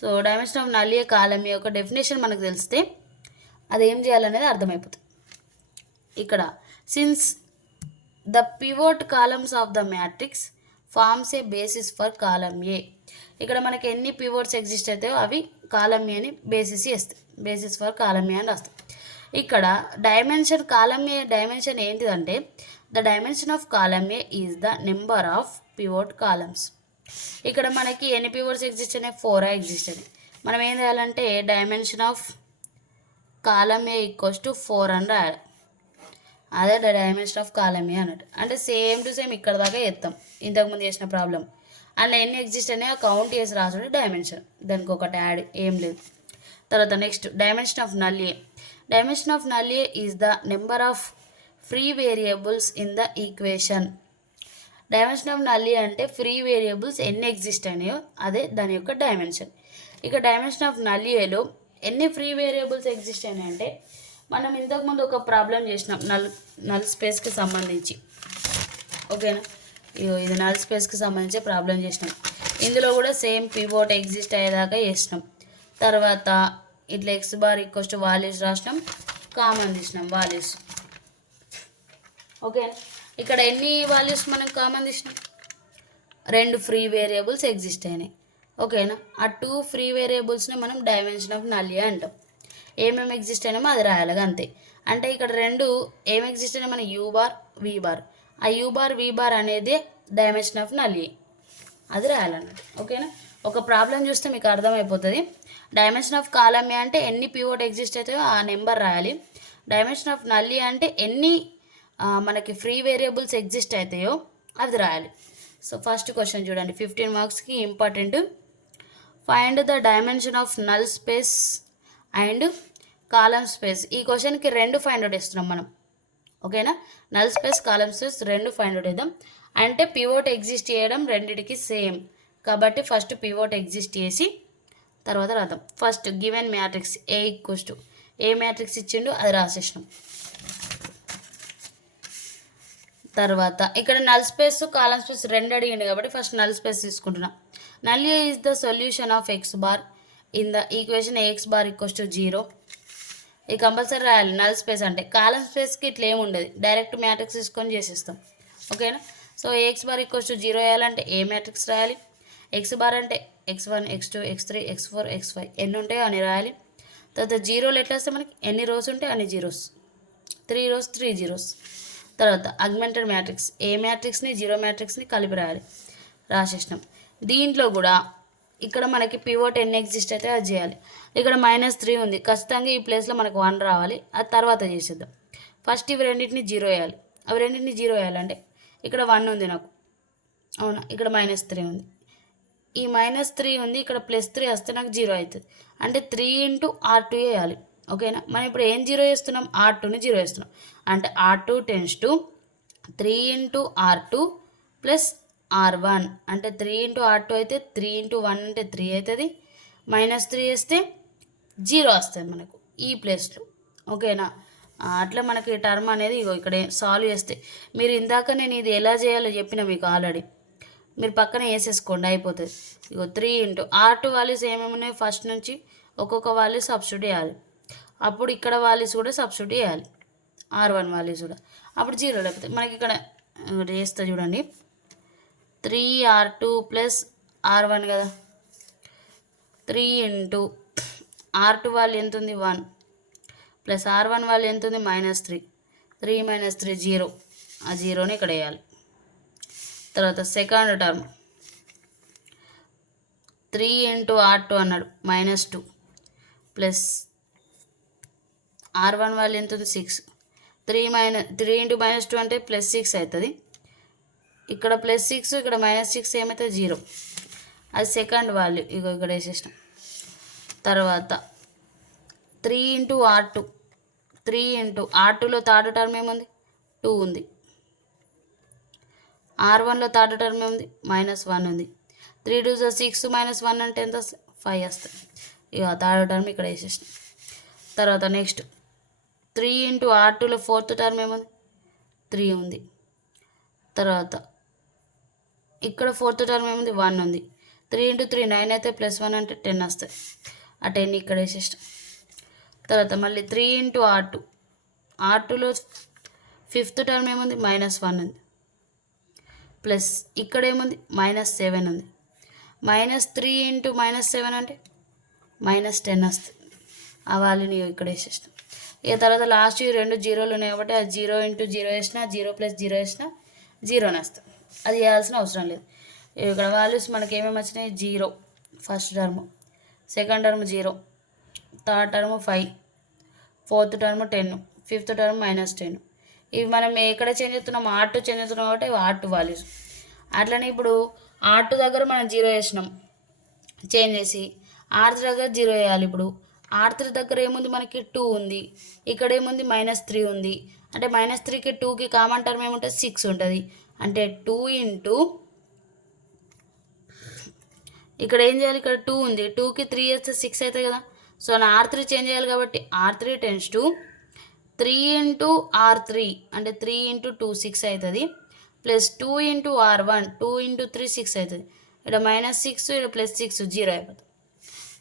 So dimension of null A column A యొక్క definition మనకు తెలిస్తే అది ఏం చేయాలనేది అర్థమైపోతుంది. ఇక్కడ since the pivot columns of the matrix forms a basis for column A. ఇక్కడ మనకి ఎన్ని పివోట్స్ ఎగ్జిస్ట్ అవుతాయో అవి కాలం ఏని బేసిస్ చేస్తాయి. బేసిస్ ఫర్ కాలం ఏ అని రాస్తాం. ఇక్కడ డైమెన్షన్ కాలం ఏ డైమెన్షన్ ఏంటిదంటే the dimension of column A is the number of pivot columns. ఇక్కడ మనకి ఎన్ని పివోట్స్ ఎగ్జిస్ట్ అయినాయి? 4 ఎగ్జిస్ట్ అయినాయి. మనం ఏం చేయాలంటే dimension of column A equals to 4 అని రాయాలి. అదే డైమెన్షన్ ఆఫ్ కాలం ఏ అన్నట్టు. అంటే సేమ్ టు సేమ్ ఇక్కడ దాకా చేస్తాం ఇంతకుముందు చేసిన ప్రాబ్లం. అందులో ఎన్ని ఎగ్జిస్ట్ అయినాయో కౌంట్ చేసి రాసుడు డైమెన్షన్. దానికి ఒకటి యాడ్ ఏం లేదు. తర్వాత next dimension of null A. Dimension of null A is the number of free variables in the equation. Dimension of null A అంటే ఫ్రీ వేరియబుల్స్ ఎన్ని ఎగ్జిస్ట్ అయినాయో అదే దాని యొక్క డైమెన్షన్. ఇక డైమెన్షన్ ఆఫ్ నల్ ఏలో ఎన్ని ఫ్రీ వేరియబుల్స్ ఎగ్జిస్ట్ అయినాయి అంటే మనం ఇంతకుముందు ఒక ప్రాబ్లం చేసినాం నల్ స్పేస్కి సంబంధించి. ఓకేనా? ఇది నల్ స్పేస్కి సంబంధించి ప్రాబ్లం చేసినాం. ఇందులో కూడా సేమ్ పివోట్ ఎగ్జిస్ట్ అయ్యేదాకా చేసినాం. తర్వాత ఇట్లా x bar equals to values రాసినాం, కామన్ తీసినాం వాల్యూస్. ఓకేనా? ఇక్కడ ఎన్ని వాల్యూస్ మనం కామన్ తీసినాం? 2 ఫ్రీ వేరియబుల్స్ ఎగ్జిస్ట్ అయినాయి. ఓకేనా? ఆ 2 ఫ్రీ వేరియబుల్స్ని మనం డైమెన్షన్ ఆఫ్ నల్ ఏ అంటాం. ఏమేమి ఎగ్జిస్ట్ అయినామో అది రాయాలి అంతే. అంటే ఇక్కడ 2 ఏం ఎగ్జిస్ట్ అయినా మన యూ బార్ వి బార్. ఆ యూ బార్ వి బార్ అనేది డైమెన్షన్ ఆఫ్ నల్ ఏ, అది రాయాలన్నట్టు. ఓకేనా? ఒక ప్రాబ్లం చూస్తే మీకు అర్థమైపోతుంది. డైమెన్షన్ ఆఫ్ కాలం ఏ అంటే ఎన్ని పివోట్ ఎగ్జిస్ట్ అవుతాయో ఆ నెంబర్ రాయాలి. డైమెన్షన్ ఆఫ్ నల్ ఏ అంటే ఎన్ని మనకి ఫ్రీ వేరియబుల్స్ ఎగ్జిస్ట్ అవుతాయో అది రాయాలి. సో ఫస్ట్ క్వశ్చన్ చూడండి, 15 మార్క్స్కి important. Find the dimension of null space and column space. ఈ క్వశ్చన్కి 2 ఫైండ్ అవుట్ ఇస్తున్నాం మనం. ఓకేనా? నల్ స్పేస్ కాలం స్పేస్ 2 ఫైండ్ అవుట్ ఇద్దాం. అంటే పివోట్ ఎగ్జిస్ట్ చేయడం రెండిటికి సేమ్ కాబట్టి ఫస్ట్ పివోట్ ఎగ్జిస్ట్ చేసి తర్వాత రాద్దాం. First given matrix A equals to A matrix ఇచ్చిండు అది రాసేసినాం. తర్వాత ఇక్కడ నల్ స్పేస్ కాలం స్పేస్ 2 అడిగిండు కాబట్టి ఫస్ట్ నల్ స్పేస్ తీసుకుంటున్నా. Null A is the solution of X bar in the equation AX bar equals to 0. ఇది కంపల్సరీ రాయాలి. నల్ స్పేస్ అంటే కాలం స్పేస్కి ఇట్లా ఏమి ఉండదు, డైరెక్ట్ మ్యాట్రిక్స్ తీసుకొని చేసేస్తాం. ఓకేనా? So AX bar equals to 0 వేయాలంటే ఏ మ్యాట్రిక్స్ రాయాలి. ఎక్స్ బార్ అంటే x1 x2 x3 x4 x5 ఎన్ని ఉంటాయో అని రాయాలి. తర్వాత జీరోలు ఎట్లా వస్తే మనకి ఎన్ని రోస్ ఉంటే అన్ని జీరోస్, 3 రోస్ 3 జీరోస్. తర్వాత అగ్మెంటెడ్ మ్యాట్రిక్స్ ఏ మ్యాట్రిక్స్ని జీరో మ్యాట్రిక్స్ని కలిపి రాయాలి. రాసేసినాం. దీంట్లో కూడా ఇక్కడ మనకి పివోట్ ఎన్ని ఎగ్జిస్ట్ అయితే అది చేయాలి. ఇక్కడ -3 ఉంది, ఖచ్చితంగా ఈ ప్లేస్లో మనకు 1 రావాలి. అది తర్వాత చేసేద్దాం. ఫస్ట్ ఇవి రెండింటిని 0 వేయాలి. అవి రెండింటిని 0 వేయాలంటే ఇక్కడ 1 ఉంది నాకు, అవునా? ఇక్కడ -3 ఉంది, ఈ -3 ఉంది, ఇక్కడ +3 వస్తే నాకు 0 అవుతుంది. అంటే 3 × R2 వేయాలి. ఓకేనా? మనం ఇప్పుడు ఏం 0 వేస్తున్నాం? R2ని 0 వేస్తున్నాం. అంటే R2 → 3 × R2 + R1. అంటే 3 × R2 అయితే 3 × 1 అంటే 3 అవుతుంది. -3 వేస్తే 0 వస్తుంది మనకు ఈ ప్లేస్లో. ఓకేనా? అట్లా మనకి టర్మ్ అనేది ఇక్కడ సాల్వ్ చేస్తే మీరు ఇందాక నేను ఇది ఎలా చేయాలో చెప్పిన మీకు ఆల్రెడీ, మీరు పక్కన వేసేసుకోండి అయిపోతుంది. 3 × R2 వాల్యూస్ ఏమేమి ఉన్నాయి ఫస్ట్ నుంచి ఒక్కొక్క వాల్యూ సబ్స్టిట్యూట్ చేయాలి. అప్పుడు ఇక్కడ వాల్యూస్ కూడా సబ్స్టిట్యూట్ చేయాలి, R1 వాల్యూస్ కూడా. అప్పుడు 0 లేకపోతే మనకి ఇక్కడ చేస్తా చూడండి. 3R2 + R1 కదా. 3 × R2 వాల్యూ ఎంత ఉంది? 1 + R1 వాల్యూ ఎంత ఉంది? -3. 3 - 3 0. ఆ 0ని ఇక్కడ వేయాలి. తర్వాత సెకండ్ టర్మ్ 3 × R2 అన్నాడు -2 ప్లస్ R1 వాల్యూ ఎంత ఉంది? 6. 3 × -2 అంటే +6 అవుతుంది. ఇక్కడ +6 ఇక్కడ -6 ఏమవుతుంది? 0. అది సెకండ్ వాల్యూ ఇక్కడ వేసేసినాం. తర్వాత 3 × R2. 3 × R2లో థర్డ్ టర్మ్ ఏముంది? 2 ఉంది. R1లో థర్డ్ టర్మ్ ఏముంది? -1 ఉంది. 3 × 6 -1 అంటే ఎంత? 5 వస్తుంది. ఇక థర్డ్ టర్మ్ ఇక్కడ వేసేసినాం. తర్వాత నెక్స్ట్ 3 × R2లో ఫోర్త్ టర్మ్ ఏముంది? 3 ఉంది. తర్వాత ఇక్కడ ఫోర్త్ టర్మ్ ఏముంది? 1 ఉంది. 3 ఇంటూ 3 9 అయితే +1 అంటే 10 వస్తాయి. ఆ 10 ఇక్కడ వేసేస్తాం. తర్వాత మళ్ళీ 3 ఇంటూ R2. R2లో 5th టర్మ్ ఏముంది -1 ఉంది, ప్లస్ ఇక్కడ ఏముంది -7 ఉంది. -3 ఇంటూ -7 అంటే -10 వస్తుంది. ఆ వాల్యూని ఇక్కడ వేసేస్తాం. ఇక తర్వాత లాస్ట్ ఈ 2 జీరోలు ఉన్నాయి కాబట్టి అది 0 ఇంటూ 0 వేసినా 0 + 0 వేసినా 0 వస్తుంది. అది వేయాల్సిన అవసరం లేదు. ఇక్కడ వాల్యూస్ మనకి ఏమేమి వచ్చినాయి, 0 first term, second term 0, third term 5, fourth term 10, fifth term -10. ఇవి మనం ఎక్కడ చేంజ్ చేస్తున్నాం, R2 చేంజ్ చేస్తున్నాం కాబట్టి R2 వాల్యూస్. అట్లనే ఇప్పుడు R2 దగ్గర మనం 0 వేసినాం, చేంజ్ చేసి R3 దగ్గర 0 వేయాలి. ఇప్పుడు R3 దగ్గర ఏముంది మనకి 2 ఉంది, ఇక్కడ ఏముంది -3 ఉంది. అంటే -3కి 2కి కామన్ టర్మ్ ఏముంటుంది 6 ఉంటుంది. అంటే 2 ఇంటూ ఇక్కడ ఏం చేయాలి, ఇక్కడ 2 ఉంది, 2కి 3 వేస్తే 6 అవుతుంది కదా. సో నా R3 చేంజ్ చేయాలి కాబట్టి R3 tends to 3 into R3 అంటే 3 ఇంటూ 2 6 అవుతుంది, ప్లస్ 2 ఇంటూ R1 2 ఇంటూ 3 6 అవుతుంది. ఇక్కడ -6 ఇక్కడ +6 0 అయిపోతుంది.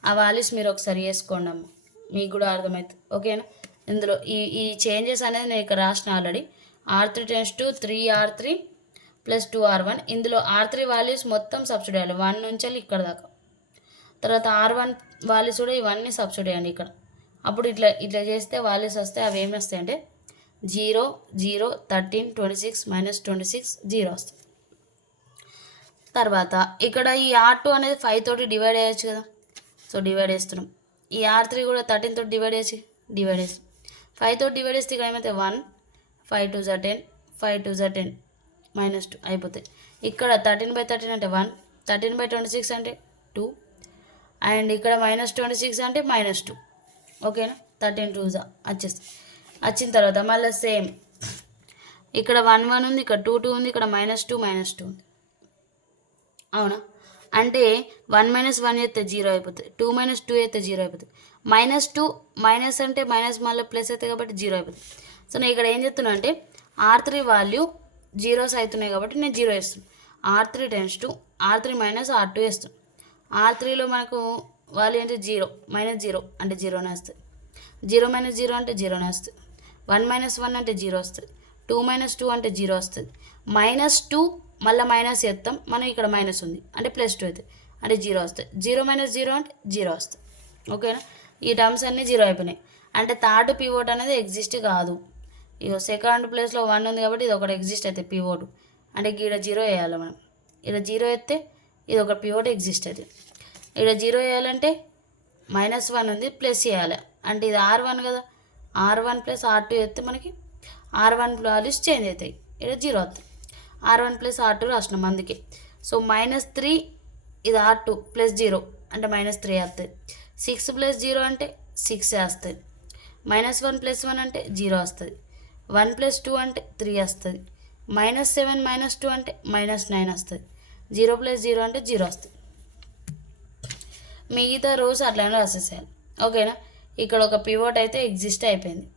ఆ వాల్యూస్ మీరు ఒకసారి వేసుకోండి అమ్మ, మీకు కూడా అర్థమవుతుంది. ఓకేనా. ఇందులో ఈ చేంజెస్ అనేది నేను ఇక్కడ రాసిన already. R3 tends to 3R3 + 2R1. ఇందులో R3 వాల్యూస్ మొత్తం సబ్స్టిట్యూట్ చేయాలి 1 నుంచి ఇక్కడ దాకా. తర్వాత R1 వాల్యూస్ కూడా ఇవన్నీ సబ్స్టిట్యూట్ చేయండి ఇక్కడ. అప్పుడు ఇట్లా చేస్తే వాల్యూస్ వస్తాయి. అవి ఏమి వస్తాయి అంటే 0 0 13 26 -26 0 వస్తాయి. తర్వాత ఇక్కడ ఈ R2 అనేది 5 తోటి డివైడ్ చేయొచ్చు కదా. సో డివైడ్ చేస్తున్నాం. ఈ R3 కూడా 13 తోటి డివైడ్ చేసి డివైడ్ చేస్తాం. 5 తోటి డివైడ్ చేస్తే ఇక్కడ ఏమైతే 1 5 2 10 5 2 10 -2 అయిపోతాయి. ఇక్కడ 13/13 అంటే 1, 13/26 అంటే 2, అండ్ ఇక్కడ -26 అంటే -2. ఓకేనా. 13 2 వచ్చేస్తుంది. వచ్చిన తర్వాత మళ్ళీ సేమ్ ఇక్కడ 1 1 ఉంది, ఇక్కడ 2 2 ఉంది, ఇక్కడ -2 -2 ఉంది. అవునా. అంటే 1 - 1 అయితే 0 అయిపోతుంది, 2 - 2 అయితే 0 అయిపోతుంది. -2 మైనస్ అంటే మైనస్ మళ్ళీ ప్లస్ అవుతుంది కాబట్టి 0 అయిపోతుంది. సో నేను ఇక్కడ ఏం చెప్తున్నా అంటే R3 వాల్యూ జీరోస్ అవుతున్నాయి కాబట్టి నేను 0 వేస్తున్నాను. R3 tends to R3 - R2 వేస్తాను. R3లో మనకు వాల్యూ అంటే 0 -0 అంటే 0నే వస్తుంది. 0 - 0 అంటే 0నే వస్తుంది. 1 - 1 అంటే 0 వస్తుంది. 2 - 2 అంటే 0 వస్తుంది. -2 మళ్ళీ మైనస్ చేస్తాం, మనం ఇక్కడ మైనస్ ఉంది అంటే +2 అవుతుంది అంటే 0 వస్తుంది. 0 - 0 అంటే 0 వస్తుంది. ఓకేనా. ఈ టర్మ్స్ అన్నీ 0 అయిపోయినాయి. అంటే థర్డ్ పివోట్ అనేది ఎగ్జిస్ట్ కాదు. ఇక సెకండ్ ప్లేస్లో 1 ఉంది కాబట్టి ఇది ఒకటి ఎగ్జిస్ట్ అవుతుంది పివోట్. అంటే ఇక్కడ 0 వేయాలి మనం. ఇక్కడ 0 వేస్తే ఇది ఒక పివోట్ ఎగ్జిస్ట్ అవుతుంది. ఇక్కడ 0 వేయాలంటే -1 ఉంది ప్లస్ చేయాలి, అంటే ఇది R1 కదా. R1 + R2 వేస్తే మనకి R1 వాల్యూస్ చేంజ్ అవుతాయి. ఇక్కడ 0 వస్తుంది. R1 + R2 రాసినాం అందుకే. సో -3 ఇది R2 + 0 అంటే -3 వస్తుంది. 6 + 0 అంటే 6 వస్తుంది. -1 + 1 అంటే 0 వస్తుంది. 1 + 2 అంటే 3 వస్తుంది. -7 - 2 అంటే -9 వస్తుంది. 0 + 0 అంటే 0 వస్తుంది. మిగతా రోస్ అట్లనే రాసేసేయాలి. ఓకేనా. ఇక్కడ ఒక పివోట్ అయితే ఎగ్జిస్ట్ అయిపోయింది.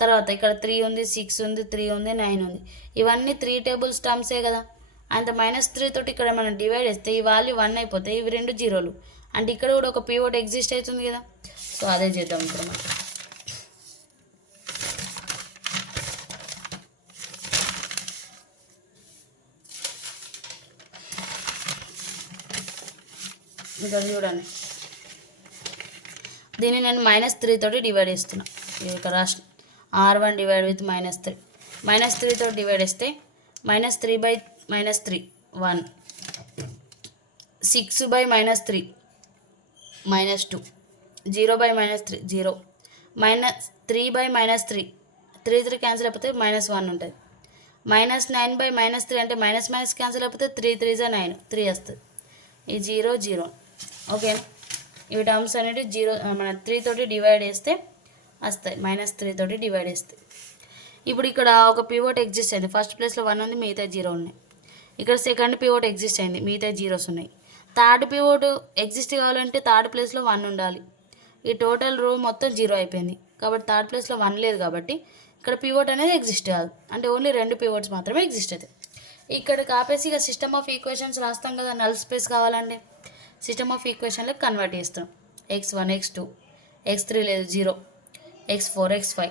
తర్వాత ఇక్కడ 3 ఉంది, 6 ఉంది, 3 ఉంది, 9 ఉంది. ఇవన్నీ 3 టేబుల్స్ టర్మ్సే కదా. అంత -3 తోటి ఇక్కడ మనం డివైడ్ చేస్తే ఈ వాల్యూ 1 అయిపోతాయి, ఇవి 2 జీరోలు. అంటే ఇక్కడ కూడా ఒక పివోట్ ఎగ్జిస్ట్ అవుతుంది కదా. సో అదే చేద్దాం ఇప్పుడు మనం. ఇక్కడ చూడండి, దీన్ని నేను -3 తోటి డివైడ్ చేస్తున్నా. ఇక్కడ రాసిన R1 డివైడ్ విత్ -3. -3 తోటి డివైడ్ చేస్తే -3/-3 1, 6/-3 -2, 0/-3 0, -3/-3 3 క్యాన్సిల్ అయిపోతే -1 ఉంటుంది. -9/-3 అంటే మైనస్ క్యాన్సిల్ అయిపోతే 3 3 9 3 వస్తుంది. ఈ 0 0. ఓకేనా. ఇవి టర్మ్స్ అనేవి 0 మన 3 తోటి డివైడ్ చేస్తే వస్తాయి, -3 తోటి డివైడ్ చేస్తే. ఇప్పుడు ఇక్కడ ఒక పివోట్ ఎగ్జిస్ట్ అయింది. ఫస్ట్ ప్లేస్లో 1 ఉంది, మిగతా 0 ఉన్నాయి. ఇక్కడ సెకండ్ పివోట్ ఎగ్జిస్ట్ అయింది, మిగతా 0s ఉన్నాయి. థర్డ్ పివోట్ ఎగ్జిస్ట్ కావాలంటే థర్డ్ ప్లేస్లో 1 ఉండాలి. ఈ టోటల్ రో మొత్తం 0 అయిపోయింది కాబట్టి థర్డ్ ప్లేస్లో 1 లేదు కాబట్టి ఇక్కడ పివోట్ అనేది ఎగ్జిస్ట్ కాదు. అంటే ఓన్లీ 2 పివోట్స్ మాత్రమే ఎగ్జిస్ట్ అవుతాయి. ఇక్కడ కాపేసి ఇక సిస్టమ్ ఆఫ్ ఈక్వేషన్స్ రాస్తాం కదా. నల్ స్పేస్ కావాలండి. సిస్టమ్ ఆఫ్ ఈక్వేషన్లో కన్వర్ట్ చేస్తాం. x1 x2 x3 లేదు 0 x4 x5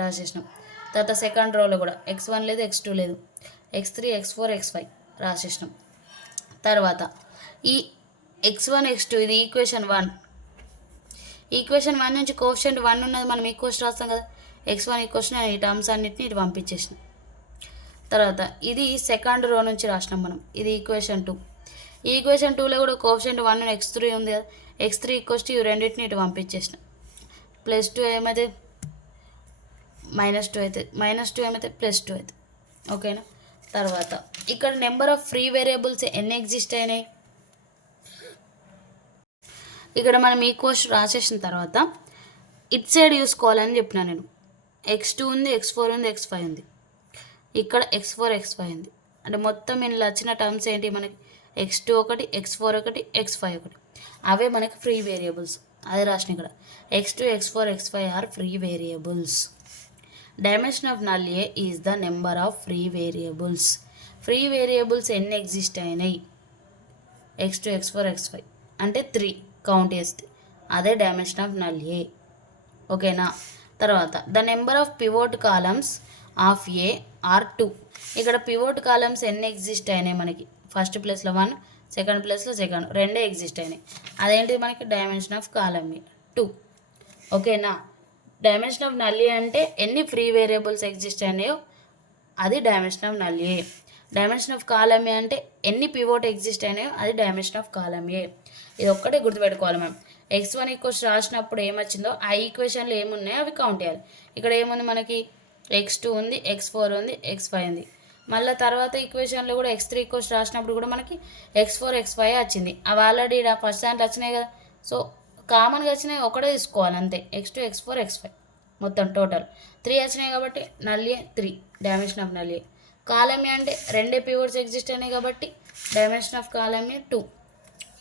రాసేసినాం. తర్వాత సెకండ్ రోలో కూడా x1 లేదు x2 లేదు x3 x4 x5 రాసేసినాం. తర్వాత ఈ x1 x2 ఇది ఈక్వేషన్ 1. ఈక్వేషన్ 1 నుంచి కోఎఫిషియంట్ 1 ఉన్నది మనం ఈక్వేషన్ రాస్తాం కదా. x1 ఈక్వేషన్ ఈ టర్మ్స్ అన్నిటిని ఇటు పంపించేసినాం. తర్వాత ఇది సెకండ్ రో నుంచి రాసినాం మనం. ఇది ఈక్వేషన్ 2. ఈ ఈక్వేషన్ 2లో కూడా కోఎఫిషియంట్ 1 x3 ఉంది కదా. x3 ఈక్వల్స్ ఇవి రెండింటిని ఇటు పంపించేసినాం. +2 ఏమైతే -2 అయితే, -2 ఏమైతే +2 అయితే. ఓకేనా. తర్వాత ఇక్కడ నెంబర్ ఆఫ్ ఫ్రీ వేరియబుల్స్ ఎన్ని ఎగ్జిస్ట్ అయినాయి. ఇక్కడ మనం ఈక్వేషన్ రాసేసిన తర్వాత ఇట్ సైడ్ చూసుకోవాలని చెప్పిన నేను. x2 ఉంది, x4 ఉంది, x5 ఉంది. ఇక్కడ x4 x5 ఉంది. అంటే మొత్తం ఇందులో వచ్చిన టర్మ్స్ ఏంటి మనకి, x2 ఒకటి, x4 ఒకటి, x5 ఒకటి. అవే మనకి ఫ్రీ వేరియబుల్స్. అదే రాసిన ఇక్కడ x2 x4 x5 are free variables. Dimension of null A is the number of free variables. Free variables ఎన్ని ఎగ్జిస్ట్ అయినాయి, x2 x4 x5 అంటే 3 కౌంట్ చేస్తే అదే డైమెన్షన్ ఆఫ్ నల్ ఏ. ఓకేనా. తర్వాత the number of pivot columns of A are 2. ఇక్కడ pivot columns ఎన్ని exist అయినాయి మనకి, ఫస్ట్ ప్లేస్లో 1, సెకండ్ ప్లేస్లో సెకండ్, రెండే ఎగ్జిస్ట్ అయినాయి. అదేంటిది మనకి డైమెన్షన్ ఆఫ్ కాలమ్ ఏ 2. ఓకేనా. డైమెన్షన్ ఆఫ్ నల్ ఏ అంటే ఎన్ని ఫ్రీ వేరియబుల్స్ ఎగ్జిస్ట్ అయినాయో అది dimension of null A. Dimension of column A అంటే ఎన్ని పివోట్ ఎగ్జిస్ట్ అయినాయో అది డైమెన్షన్ ఆఫ్ కాలమ్ ఏ. ఇది ఒక్కటే గుర్తుపెట్టుకోవాలి మనం. x1 ఈక్వల్స్ రాసినప్పుడు ఏమొచ్చిందో ఆ ఈక్వేషన్లో ఏమున్నాయో అవి కౌంట్ చేయాలి. ఇక్కడ ఏముంది మనకి, x2 ఉంది, x4 ఉంది, x5 ఉంది. మళ్ళీ తర్వాత ఈక్వేషన్లో కూడా x3 ఈక్వల్స్ రాసినప్పుడు కూడా మనకి x4 x5 వచ్చింది. అవి ఆల్రెడీ ఫస్ట్ దాంట్లో వచ్చినాయి కదా. సో కామన్గా వచ్చినాయి ఒకటే తీసుకోవాలి అంతే, x2 x4 x5 మొత్తం టోటల్ 3 వచ్చినాయి కాబట్టి null A 3 dimension of null A. Column A అంటే రెండే పివోట్స్ ఎగ్జిస్ట్ అయినాయి కాబట్టి డైమెన్షన్ ఆఫ్ కాలమ్ ఏ 2.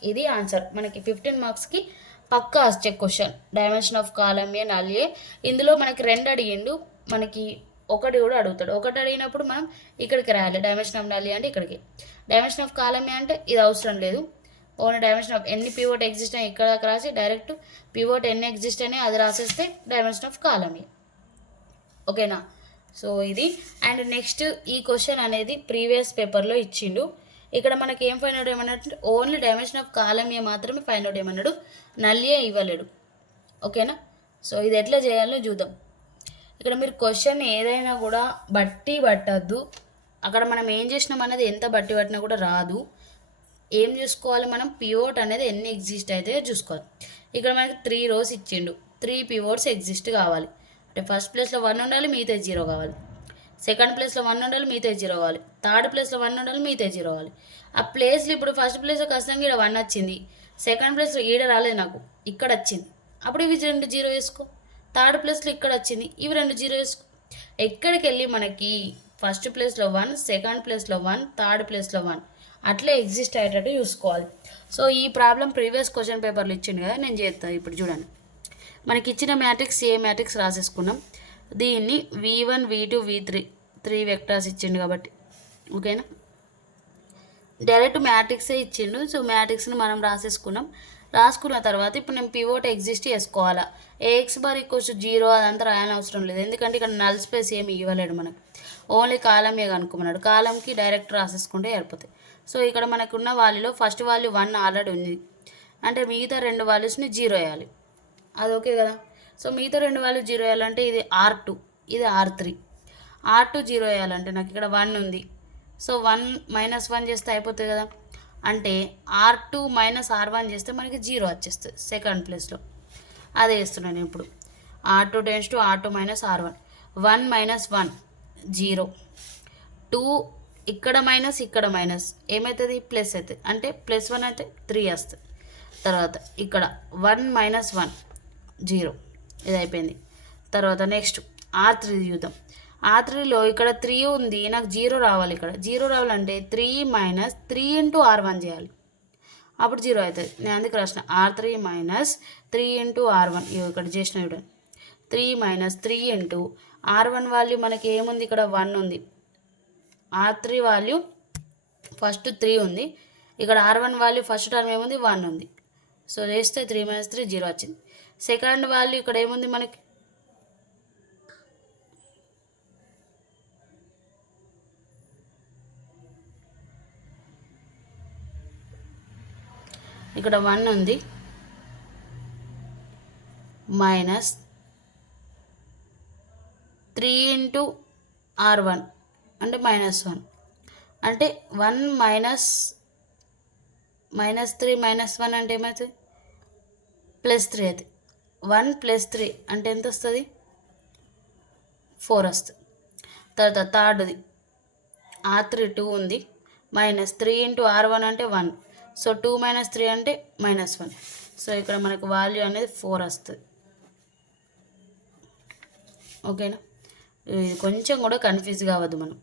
ఇది ఆన్సర్ మనకి 15 మార్క్స్కి పక్కా వచ్చే question. Dimension of column A null A. ఇందులో మనకి 2 అడిగిండు, మనకి 1 కూడా అడుగుతాడు. 1 అడిగినప్పుడు మనం ఇక్కడికి రాయాలి. డైమెన్షన్ ఆఫ్ నల్ ఏ అంటే ఇక్కడికి. డైమెన్షన్ ఆఫ్ కాలమ్ ఏ అంటే ఇది అవసరం లేదు. ఓన్లీ డైమెన్షన్ ఆఫ్ ఎన్ని పివోట్ ఎగ్జిస్ట్ అయినా ఇక్కడ రాసి డైరెక్ట్ పివోట్ ఎన్ని ఎగ్జిస్ట్ అయినాయి అది రాసేస్తే డైమెన్షన్ ఆఫ్ కాలమ్ ఏ. ఓకేనా. సో ఇది. అండ్ నెక్స్ట్ ఈ క్వశ్చన్ అనేది ప్రీవియస్ పేపర్లో ఇచ్చిండు. ఇక్కడ మనకి ఏం ఫైండ్ అవుట్ ఏమన్నట్టు, only dimension of column A మాత్రమే ఫైండ్ అవుట్ ఏమన్నాడు, నల్ ఏ ఇవ్వలేడు. ఓకేనా. సో ఇది ఎట్లా చేయాలో చూద్దాం. ఇక్కడ మీరు క్వశ్చన్ ఏదైనా కూడా బట్టి పట్టద్దు. అక్కడ మనం ఏం చేసినాం అనేది ఎంత బట్టి పట్టినా కూడా రాదు. ఏం చూసుకోవాలి మనం, పివోట్ అనేది ఎన్ని ఎగ్జిస్ట్ అయితే చూసుకోవాలి. ఇక్కడ మనకి 3 రోస్ ఇచ్చిండు, 3 పివోట్స్ ఎగ్జిస్ట్ కావాలి. అంటే ఫస్ట్ ప్లేస్లో 1 ఉండాలి, మిగతా 0 కావాలి. సెకండ్ ప్లేస్లో 1 ఉండాలి, మిగతా 0 కావాలి. థర్డ్ ప్లేస్లో 1 ఉండాలి, మిగతా 0 కావాలి. ఆ ప్లేస్లో ఇప్పుడు ఫస్ట్ ప్లేస్లో ఖచ్చితంగా ఇక్కడ 1 వచ్చింది, సెకండ్ ప్లేస్లో ఈడ రాలేదు నాకు, ఇక్కడ వచ్చింది. అప్పుడు ఇవి 2 0 వేసుకో. థర్డ్ ప్లేస్లో ఇక్కడ వచ్చింది, ఇవి 2 0 వేసుకో. ఎక్కడికి వెళ్ళి మనకి ఫస్ట్ ప్లేస్లో 1, సెకండ్ ప్లేస్లో 1, థర్డ్ ప్లేస్లో 1 అట్లే ఎగ్జిస్ట్ అయ్యేటట్టు చూసుకోవాలి. సో ఈ ప్రాబ్లం ప్రీవియస్ క్వశ్చన్ పేపర్లు ఇచ్చిండు కదా, నేను చేస్తాను. ఇప్పుడు చూడండి, మనకి ఇచ్చిన మ్యాట్రిక్స్ ఏ మ్యాట్రిక్స్ రాసేసుకున్నాం. దీన్ని v1 v2 v3 3 వెక్టర్స్ ఇచ్చిండు కాబట్టి ఓకేనా. డైరెక్ట్ మ్యాట్రిక్సే ఇచ్చిండు. సో మ్యాట్రిక్స్ని మనం రాసేసుకున్నాం. రాసుకున్న తర్వాత ఇప్పుడు నేను పివోట్ ఎగ్జిస్ట్ చేసుకోవాలా. ఏఎక్స్ బార్ ఈక్వల్స్ 0 అదంతా రాయాలని అవసరం లేదు, ఎందుకంటే ఇక్కడ నల్ స్పేస్ ఏమి ఇవ్వలేడు మనకు. ఓన్లీ కాలమ్ ఏ కనుక్కున్నాడు. కాలమ్కి డైరెక్ట్ రాసేసుకుంటే సరిపోతాయి. సో ఇక్కడ మనకున్న వాల్యూలో ఫస్ట్ వాల్యూ 1 ఆల్రెడీ ఉంది, అంటే మిగతా 2 వాల్యూస్ని 0 వేయాలి. అది ఓకే కదా. సో మిగతా 2 వాల్యూ 0 వేయాలంటే ఇది R2, ఇది R3. R2 0 వేయాలంటే నాకు ఇక్కడ 1 ఉంది. సో 1 - 1 చేస్తే అయిపోతుంది కదా. అంటే R2 - R1 చేస్తే మనకి 0 వచ్చేస్తుంది సెకండ్ ప్లేస్లో. అదే వేస్తున్నాను ఇప్పుడు. R2 → R2 - R1. 1 - 1 0, 2 ఇక్కడ మైనస్ ఇక్కడ మైనస్ ఏమవుతుంది, ప్లస్ అవుతుంది. అంటే +1 అయితే 3 వస్తుంది. తర్వాత ఇక్కడ 1 - 1 0, ఇది అయిపోయింది. తర్వాత నెక్స్ట్ R3 చూద్దాం. R3లో ఇక్కడ 3 ఉంది, నాకు 0 రావాలి. ఇక్కడ 0 రావాలంటే 3 - 3 × R1 చేయాలి, అప్పుడు 0 అవుతుంది. నేను అందుకు రాసిన R3 - 3 × R1. ఇక్కడ చేసిన చూడండి, 3 - 3 × R1 వాల్యూ మనకి ఏముంది, ఇక్కడ 1 ఉంది. R3 వాల్యూ ఫస్ట్ 3 ఉంది, ఇక్కడ R1 వాల్యూ ఫస్ట్ టర్మ్ ఏముంది 1 ఉంది. సో చేస్తే 3 - 3 0 వచ్చింది. సెకండ్ వాల్యూ ఇక్కడ ఏముంది మనకి ఇక్కడ 1 ఉంది మైనస్ 3 × R1 అంటే -1 అంటే 1 మైనస్ 3 - 1 అంటే ఏమవుతుంది +3 అవుతుంది. 1 + 3 అంటే ఎంత వస్తుంది 4 వస్తుంది. తర్వాత థర్డ్ది R3 2 ఉంది -3 × R1 అంటే 1. సో 2 - 3 అంటే -1. సో ఇక్కడ మనకు వాల్యూ అనేది 4 వస్తుంది. ఓకేనా, ఇది కొంచెం కూడా కన్ఫ్యూజ్ కావద్దు. మనం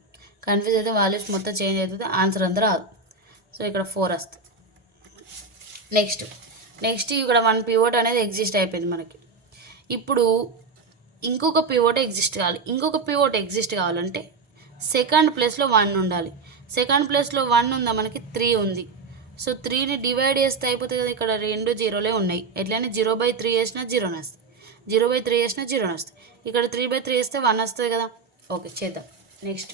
కన్ఫ్యూజ్ అయితే వాల్యూస్ మొత్తం చేంజ్ అవుతుంది, ఆన్సర్ అంతా రాదు. సో ఇక్కడ 4 వస్తుంది. నెక్స్ట్ ఇక్కడ 1 పివోట్ అనేది ఎగ్జిస్ట్ అయిపోయింది మనకి. ఇప్పుడు ఇంకొక పివోట్ ఎగ్జిస్ట్ కావాలంటే సెకండ్ ప్లేస్లో 1 ఉండాలి. సెకండ్ ప్లేస్లో 1 ఉందా మనకి 3 ఉంది. సో 3ని డివైడ్ చేస్తే అయిపోతుంది కదా. ఇక్కడ 2 జీరోలే ఉన్నాయి. ఎట్లయినా 0/3 వేసినా 0 వస్తుంది, 0/3 వేసినా 0 వస్తుంది. ఇక్కడ 3/3 వేస్తే 1 వస్తుంది కదా. ఓకే చేద్దాం. నెక్స్ట్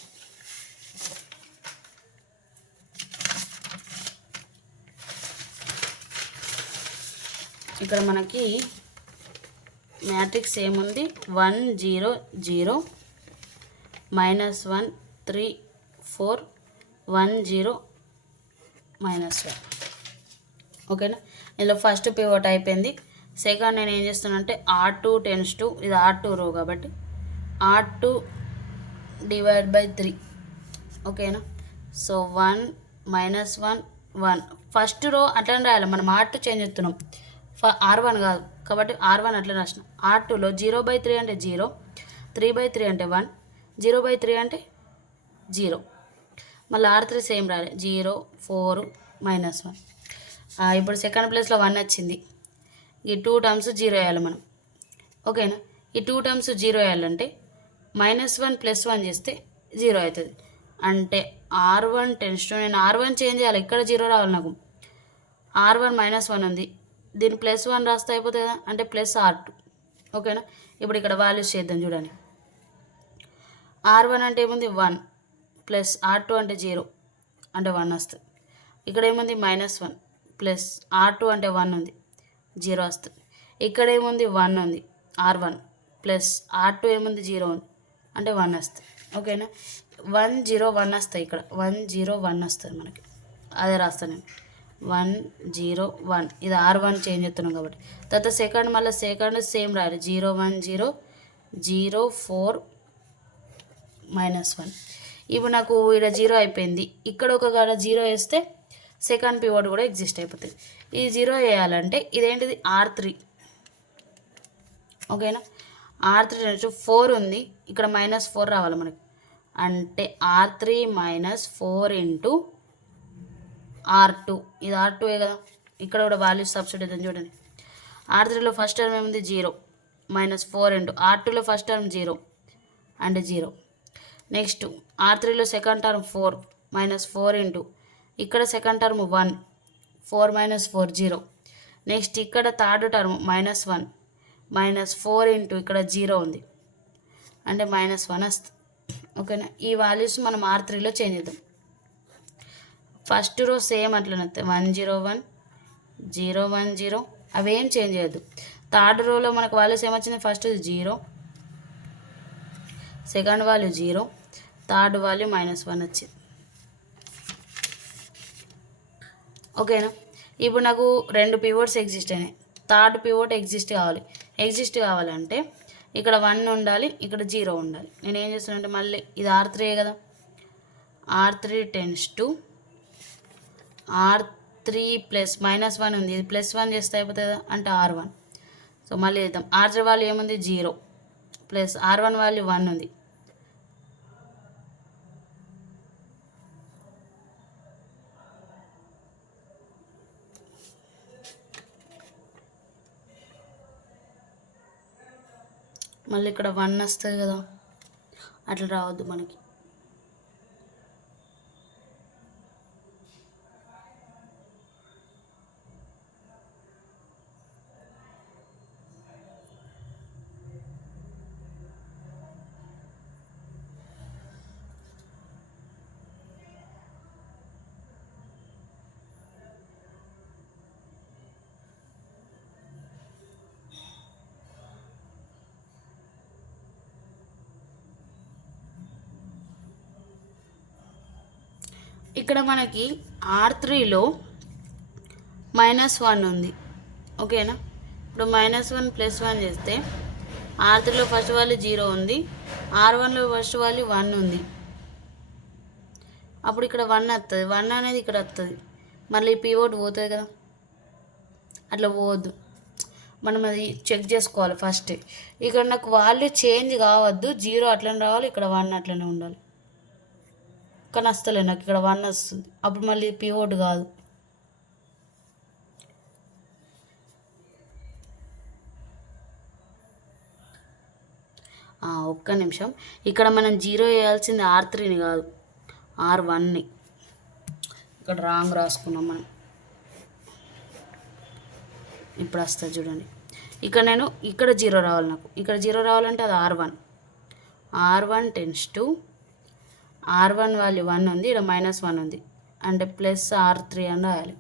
ఇక్కడ మనకి మ్యాట్రిక్స్ ఏముంది 1 0 0 -1 3 4 1 0 -1. ఓకేనా, ఇందులో ఫస్ట్ పివోట్ అయిపోయింది. సెకండ్ నేను ఏం చేస్తానంటే R2 → 2, ఇది R2 రో కాబట్టి R2 / 3. ఓకేనా, సో 1 -1 1 ఫస్ట్ రో అట్లా రాయాలి. మనం R2 చేంజ్ చేస్తున్నాం, R1 కాదు కాబట్టి R1 అట్లా రాసిన. R2లో 0/3 అంటే 0, 3/3 అంటే 1, 0/3 అంటే 0. మళ్ళీ R3 సేమ్ రాయాలి 0 4 -1. ఇప్పుడు సెకండ్ ప్లేస్లో 1 వచ్చింది. ఈ 2 టర్మ్స్ 0 వేయాలి మనం. ఓకేనా, ఈ 2 టర్మ్స్ 0 వేయాలంటే -1 + 1 చేస్తే 0 అవుతుంది. అంటే R1 → 2. నేను R1 చేంజ్ చేయాలి, ఇక్కడ 0 రావాలి నాకు. R1 -1 ఉంది, దీని +1 రాస్తే అయిపోతుంది కదా, అంటే +R2. ఓకేనా, ఇప్పుడు ఇక్కడ వాల్యూస్ చేద్దాం చూడండి. R1 అంటే ఏముంది 1 ప్లస్ R2 అంటే 0 అంటే 1 వస్తుంది. ఇక్కడ ఏముంది -1 ప్లస్ R2 అంటే 1 ఉంది 0 వస్తుంది. ఇక్కడ ఏముంది 1 ఉంది R1 ప్లస్ R2 ఏముంది 0 ఉంది అంటే 1 వస్తుంది. ఓకేనా, 1 0 1 వస్తాయి. ఇక్కడ 1 0 1 వస్తుంది మనకి, అదే రాస్తాను నేను 1 0 1. ఇది R1 చేంజ్ చేస్తున్నాం కాబట్టి. తర్వాత సెకండ్ సేమ్ రాయాలి 0 1 0 0 4 -1. ఇప్పుడు నాకు ఇక్కడ 0 అయిపోయింది. ఇక్కడ ఒక 0 వేస్తే సెకండ్ పివోట్ కూడా ఎగ్జిస్ట్ అయిపోతుంది. ఈ 0 వేయాలంటే ఇదేంటిది R3. ఓకేనా, R3 → 4 ఉంది, ఇక్కడ -4 రావాలి మనకి. అంటే R3 -4 × R2. ఇది R2 కదా. ఇక్కడ కూడా వాల్యూస్ సబ్స్టిట్యూట్ అవుతుంది చూడండి. R3లో ఫస్ట్ టర్మ్ ఏముంది 0 -4 × R2లో ఫస్ట్ టర్మ్ 0 అంటే 0. నెక్స్ట్ R3లో సెకండ్ టర్మ్ 4 -4 × ఇక్కడ సెకండ్ టర్మ్ 1 4 - 4 0. నెక్స్ట్ ఇక్కడ థర్డ్ టర్మ్ -1 -4 × ఇక్కడ 0 ఉంది అంటే -1 వస్తుంది. ఓకేనా, ఈ వాల్యూస్ మనం R3లో చేంజ్ చేద్దాం. ఫస్ట్ రో సేమ్ అట్లనే వస్తాయి 1 0 1 0 1 0, అవేం చేంజ్ చేయొద్దు. థర్డ్ రోలో మనకు వాల్యూస్ ఏమొచ్చింది, first 0, second value 0, third value -1 వచ్చింది. ఓకేనా, ఇప్పుడు నాకు 2 పివోట్స్ ఎగ్జిస్ట్ అయినాయి. థర్డ్ పివోట్ ఎగ్జిస్ట్ కావాలంటే ఇక్కడ 1 ఉండాలి, ఇక్కడ 0 ఉండాలి. నేను ఏం చేస్తానంటే మళ్ళీ ఇది R3 కదా, R3 → 2 R3 ప్లస్ -1 ఉంది, ఇది +1 చేస్తే అయిపోతుంది కదా అంటే R1. సో మళ్ళీ చేద్దాం. R3 వాల్యూ ఏముంది 0 ప్లస్ R1 వాల్యూ 1 ఉంది. మళ్ళీ ఇక్కడ 1 వస్తుంది కదా, అట్లా రావద్దు మనకి. ఇక్కడ మనకి R3లో -1 ఉంది. ఓకేనా? ఇప్పుడు -1 + 1 చేస్తే R3లో ఫస్ట్ వాల్యూ 0 ఉంది, R1లో ఫస్ట్ వాల్యూ 1 ఉంది. అప్పుడు ఇక్కడ 1 వస్తుంది, 1 అనేది ఇక్కడ వస్తుంది, మళ్ళీ పివోట్ పోతుంది కదా. అట్లా పోవద్దు, మనం అది చెక్ చేసుకోవాలి ఫస్ట్. ఇక్కడ నాకు వాల్యూ చేంజ్ కావద్దు, 0 అట్లనే రావాలి, ఇక్కడ 1 అట్లనే ఉండాలి. కానీ వస్తలే నాకు ఇక్కడ 1 వస్తుంది, అప్పుడు మళ్ళీ పివోట్ కాదు. ఒక్క నిమిషం, ఇక్కడ మనం 0 వేయాల్సింది R3ని కాదు, R1ని. ఇక్కడ రాంగ్ రాసుకున్నాం మనం. ఇప్పుడు వస్తుంది చూడండి, ఇక్కడ నేను ఇక్కడ 0 రావాలి, నాకు ఇక్కడ 0 రావాలంటే అది R1 tends to R1 value 1 ఉంది, ఇక్కడ -1 ఉంది అంటే +R3 అని రాయాలి.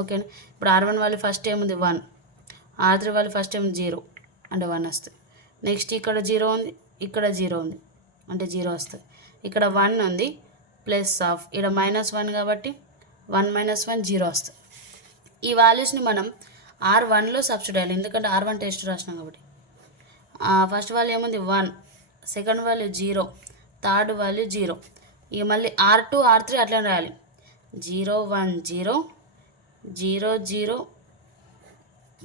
ఓకేనా? ఇప్పుడు R1 వాల్యూ ఫస్ట్ ఏముంది 1, R3 వాల్యూ ఫస్ట్ ఏముంది 0 అంటే 1 వస్తుంది. నెక్స్ట్ ఇక్కడ 0 ఉంది, ఇక్కడ 0 ఉంది అంటే 0 వస్తుంది. ఇక్కడ 1 ఉంది ప్లస్ ఆఫ్ ఇక్కడ -1 కాబట్టి 1 - 1 0 వస్తుంది. ఈ వాల్యూస్ని మనం R1లో సబ్స్టిట్యూట్ చేయాలి, ఎందుకంటే R1 టెస్ట్ రాసినాం కాబట్టి. ఫస్ట్ వాల్యూ ఏముంది 1, సెకండ్ వాల్యూ 0, థర్డ్ వాల్యూ 0. ఇక మళ్ళీ R2 R3 అట్లనే రాయాలి, 0 1 0 0 0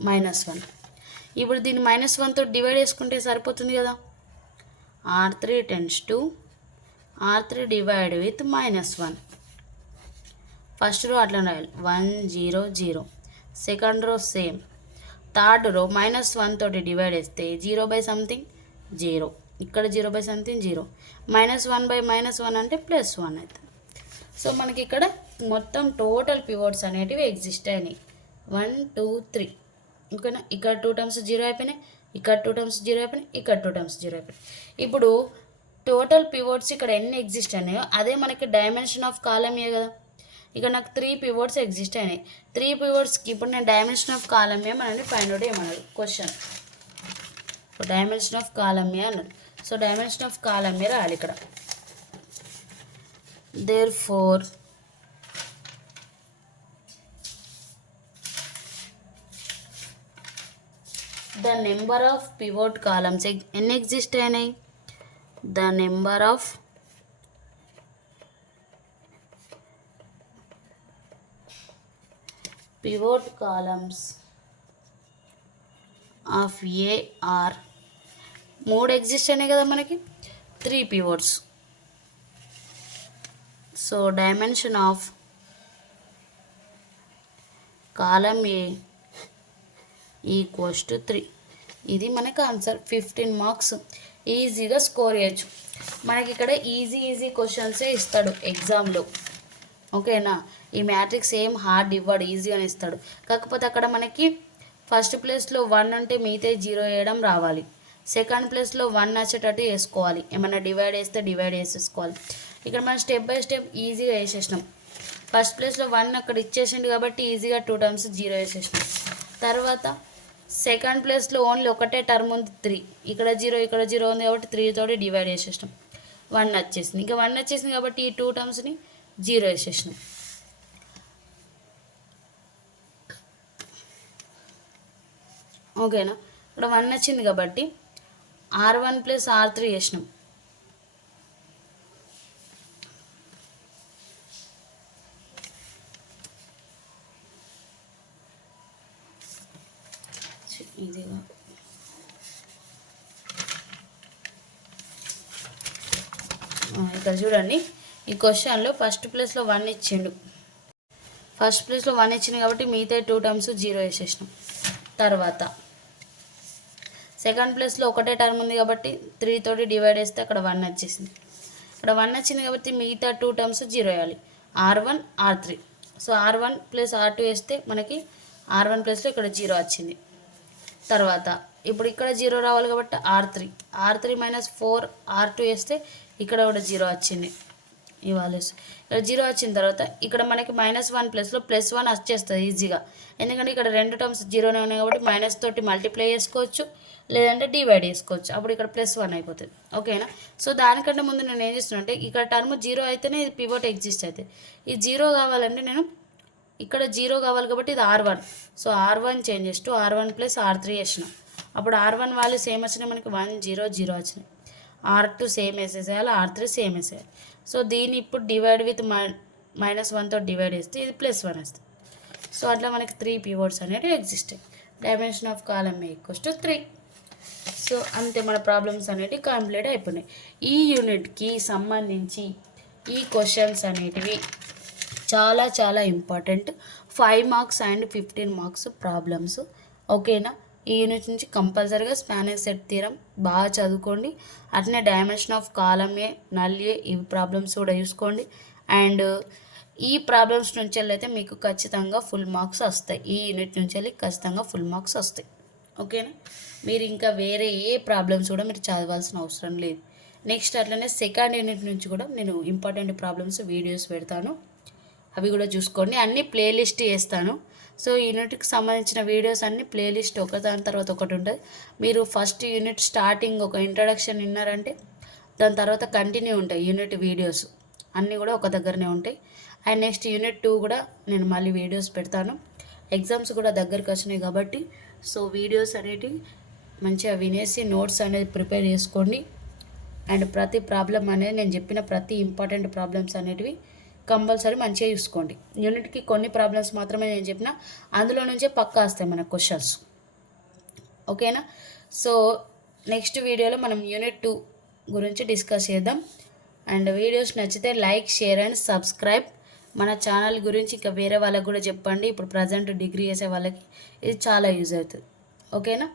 -1. ఇప్పుడు దీన్ని -1తో డివైడ్ చేసుకుంటే సరిపోతుంది కదా. R3 tends to R3 divide with -1. First row అట్లా రాయాలి 1 0 0, second row same, third row -1 తోటి డివైడ్ చేస్తే 0/something 0, ఇక్కడ 0/something 0, -1/-1 అంటే +1 అవుతుంది. సో మనకి ఇక్కడ మొత్తం టోటల్ పివోట్స్ అనేటివి ఎగ్జిస్ట్ అయినాయి, 1 2 3. ఓకేనా? ఇక్కడ 2 టైమ్స్ 0 అయిపోయినాయి, ఇక్కడ 2 టైమ్స్ 0 అయిపోయినాయి, ఇక్కడ 2 టైమ్స్ 0 అయిపోయినాయి. ఇప్పుడు టోటల్ పివోట్స్ ఇక్కడ ఎన్ని ఎగ్జిస్ట్ అయినాయో అదే మనకి డైమెన్షన్ ఆఫ్ కాలమ్ ఏ కదా. ఇక్కడ నాకు 3 పివోట్స్ ఎగ్జిస్ట్ అయినాయి. 3 పివోట్స్కి ఇప్పుడు నేను డైమెన్షన్ ఆఫ్ కాలమ్ ఏ మనల్ని ఫైండ్ అవుట్ ఏమన్నాడు క్వశ్చన్. డైమెన్షన్ ఆఫ్ కాలమ్ ఏ అన్నాడు. సో డైమెన్షన్ ఆఫ్ కాలమ్ ఏ రాయాలి ఇక్కడ. Therefore the number of pivot columns ఎన్ని ఎగ్జిస్ట్ అయినాయి, the number of pivot columns of A are 3 exist అయినాయి కదా మనకి, 3 pivots. So dimension of column A equals to 3. ఇది మనకు ఆన్సర్. 15 మార్క్స్ ఈజీగా స్కోర్ చేయొచ్చు. మనకి ఇక్కడ ఈజీ క్వశ్చన్సే ఇస్తాడు ఎగ్జామ్లో. ఓకేనా? ఈ మ్యాట్రిక్స్ ఏం హార్డ్ ఇవ్వడు, ఈజీగానే ఇస్తాడు. కాకపోతే అక్కడ మనకి ఫస్ట్ ప్లేస్లో 1 అంటే మిగతా 0 వేయడం రావాలి, సెకండ్ ప్లేస్లో 1 వచ్చేటట్టు వేసుకోవాలి, ఏమన్నా డివైడ్ చేస్తే డివైడ్ చేసేసుకోవాలి. ఇక్కడ మనం స్టెప్ బై స్టెప్ ఈజీగా వేసేసినాం. ఫస్ట్ ప్లేస్లో 1 అక్కడ ఇచ్చేసిండు కాబట్టి ఈజీగా 2 టైమ్స్ 0 వేసేసినాం. తర్వాత సెకండ్ ప్లేస్లో ఓన్లీ ఒకటే టర్మ్ ఉంది 3, ఇక్కడ 0 ఇక్కడ 0 ఉంది కాబట్టి 3 తోటి డివైడ్ చేసేసినాం, 1 వచ్చేసింది. ఇంకా 1 వచ్చేసింది కాబట్టి ఈ 2 టర్మ్స్ని 0 వేసేసినాం. ఓకేనా? ఇక్కడ 1 వచ్చింది కాబట్టి R1 + R3 వేసినాం. ఇదిగా ఇక్కడ చూడండి, ఈ క్వశ్చన్లో ఫస్ట్ ప్లేస్లో 1 ఇచ్చిండు. ఫస్ట్ ప్లేస్లో 1 ఇచ్చింది కాబట్టి మిగతా 2 టర్మ్స్ 0 వేసేసినాం. తర్వాత సెకండ్ ప్లేస్లో ఒకటే టర్మ్ ఉంది కాబట్టి 3 తోటి డివైడ్ చేస్తే అక్కడ 1 వచ్చేసింది. ఇక్కడ 1 వచ్చింది కాబట్టి మిగతా 2 టర్మ్స్ 0 వేయాలి, R1 R3. So R1 + R2 వేస్తే మనకి R1 ప్లేస్లో ఇక్కడ 0 వచ్చింది. తర్వాత ఇప్పుడు ఇక్కడ 0 రావాలి కాబట్టి R3 - 4 R2 వేస్తే ఇక్కడ కూడా 0 వచ్చింది. ఈ వాల్యూస్. ఇక్కడ 0 వచ్చిన తర్వాత ఇక్కడ మనకి -1 ప్లస్లో +1 వచ్చేస్తుంది ఈజీగా. ఎందుకంటే ఇక్కడ 2 టర్మ్స్ 0నే ఉన్నాయి కాబట్టి మైనస్ తోటి మల్టిప్లై చేసుకోవచ్చు, లేదంటే డివైడ్ చేసుకోవచ్చు. అప్పుడు ఇక్కడ +1 అయిపోతుంది. ఓకేనా? సో దానికంటే ముందు నేను ఏం చేస్తున్నా అంటే ఇక్కడ టర్మ్ 0 అయితేనే ఇది పివట్ ఎగ్జిస్ట్ అవుతుంది. ఈ 0 కావాలంటే నేను ఇక్కడ 0 కావాలి కాబట్టి ఇది R1. సో R1 చేంజ్ చేస్తూ R1 + R3 వేసినాం. అప్పుడు R1 వాల్యూ సేమ్ వచ్చినాయి, మనకి 1 0 0 వచ్చినాయి. R2 సేమ్ వేసేసేయాలి, R3 సేమ్ వేసేయాలి. సో దీన్ని ఇప్పుడు డివైడ్ విత్ -1తో డివైడ్ చేస్తే ఇది +1 వస్తుంది. సో అట్లా మనకి 3 పివట్స్ అనేవి exist. Dimension of column A = 3. So అంతే, మన ప్రాబ్లమ్స్ అనేవి కంప్లీట్ అయిపోయినాయి. ఈ యూనిట్కి సంబంధించి ఈ క్వశ్చన్స్ అనేటివి చాలా చాలా important. 5 marks and 15 marks problems. ఓకేనా? ఈ యూనిట్ నుంచి కంపల్సరీగా స్పానింగ్ సెట్ థీరం బాగా చదువుకోండి. అట్నే dimension of column A, null A, ఇవి ప్రాబ్లమ్స్ కూడా చూసుకోండి. అండ్ ఈ ప్రాబ్లమ్స్ నుంచి అయితే మీకు ఖచ్చితంగా ఫుల్ మార్క్స్ వస్తాయి. ఈ యూనిట్ నుంచి వెళ్ళి ఖచ్చితంగా ఫుల్ మార్క్స్ వస్తాయి. ఓకేనా? మీరు ఇంకా వేరే ఏ ప్రాబ్లమ్స్ కూడా మీరు చదవాల్సిన అవసరం లేదు. నెక్స్ట్ అట్లనే సెకండ్ యూనిట్ నుంచి కూడా నేను ఇంపార్టెంట్ ప్రాబ్లమ్స్ వీడియోస్ పెడతాను, అవి కూడా చూసుకోండి. అన్నీ ప్లేలిస్ట్ చేస్తాను. సో యూనిట్కి సంబంధించిన వీడియోస్ అన్నీ ప్లేలిస్ట్ ఒకదాని తర్వాత ఒకటి ఉంటుంది. మీరు ఫస్ట్ యూనిట్ స్టార్టింగ్ ఒక ఇంట్రడక్షన్ విన్నారంటే దాని తర్వాత కంటిన్యూ ఉంటాయి యూనిట్ వీడియోస్ అన్నీ కూడా ఒక దగ్గరనే ఉంటాయి. అండ్ నెక్స్ట్ యూనిట్ 2 కూడా నేను మళ్ళీ వీడియోస్ పెడతాను. ఎగ్జామ్స్ కూడా దగ్గరికి వచ్చినాయి కాబట్టి సో వీడియోస్ అనేటివి మంచిగా వినేసి నోట్స్ అనేది ప్రిపేర్ చేసుకోండి. అండ్ ప్రతి ప్రాబ్లం అనేది నేను చెప్పిన ప్రతి ఇంపార్టెంట్ ప్రాబ్లమ్స్ అనేటివి కంపల్సరీ మంచిగా చూసుకోండి. యూనిట్కి కొన్ని ప్రాబ్లమ్స్ మాత్రమే నేను చెప్పిన, అందులో నుంచే పక్కా వస్తాయి మన క్వశ్చన్స్. ఓకేనా? సో నెక్స్ట్ వీడియోలో మనం యూనిట్ 2 గురించి డిస్కస్ చేద్దాం. అండ్ వీడియోస్ నచ్చితే లైక్, షేర్ అండ్ సబ్స్క్రైబ్. మన ఛానల్ గురించి ఇంకా వేరే వాళ్ళకి కూడా చెప్పండి. ఇప్పుడు ప్రజెంట్ డిగ్రీ చేసే వాళ్ళకి ఇది చాలా యూజ్ అవుతుంది. ఓకేనా?